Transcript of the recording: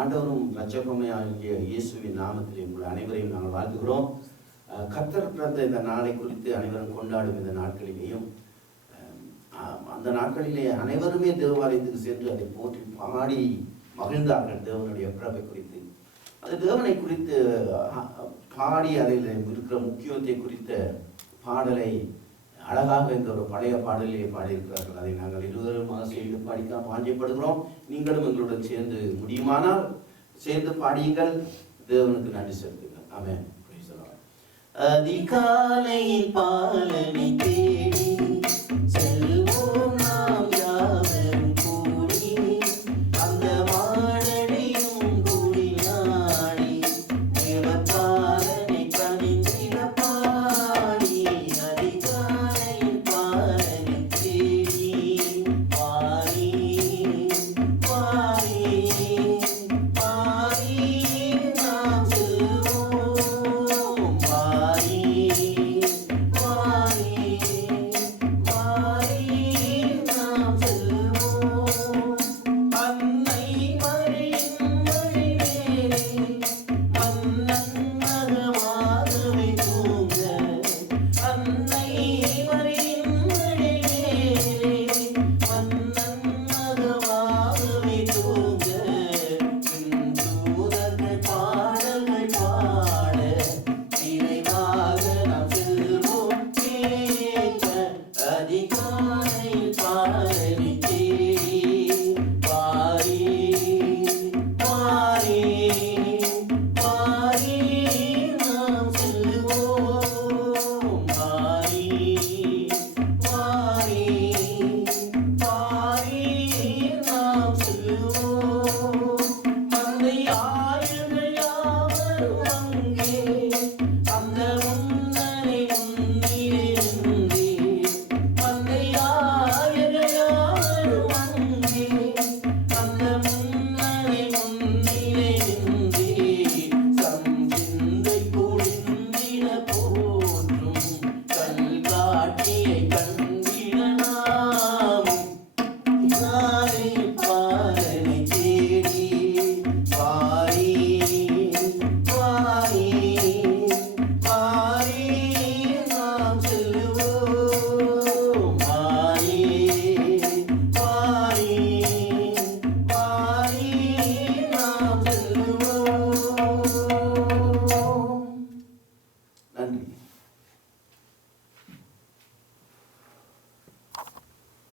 ஆண்டவரும் இரட்சகருமாகிய இயேசுவின் நாமத்திலே உங்கள் அனைவரையும் நாங்கள் வாழ்த்துகிறோம். கர்த்தர் பிறந்த இந்த நாளை குறித்து அனைவரும் கொண்டாடும் இந்த நாட்களிலேயும் அந்த நாட்களிலே அனைவருமே தேவாலயத்துக்கு சென்று அதை போற்றி பாடி மகிழ்ந்தார்கள். தேவனுடைய பிறப்பை குறித்து, அது தேவனை குறித்து பாடி அதில் இருக்கிற முக்கியத்தை குறித்த பாடலை அழகாக இந்த ஒரு பழைய பாடலிலே பாடியிருக்கிறார்கள். அதை நாங்கள் இருவருமாக சேர்ந்து பாடிக்க பாஞ்சப்படுகிறோம். நீங்களும் எங்களுடன் சேர்ந்து முடியுமானால் சேர்ந்து பாடியுங்கள். தேவனுக்கு நன்றி செலுத்துங்கள். ஆமென். அதிகாலையில் பாலனை தேடி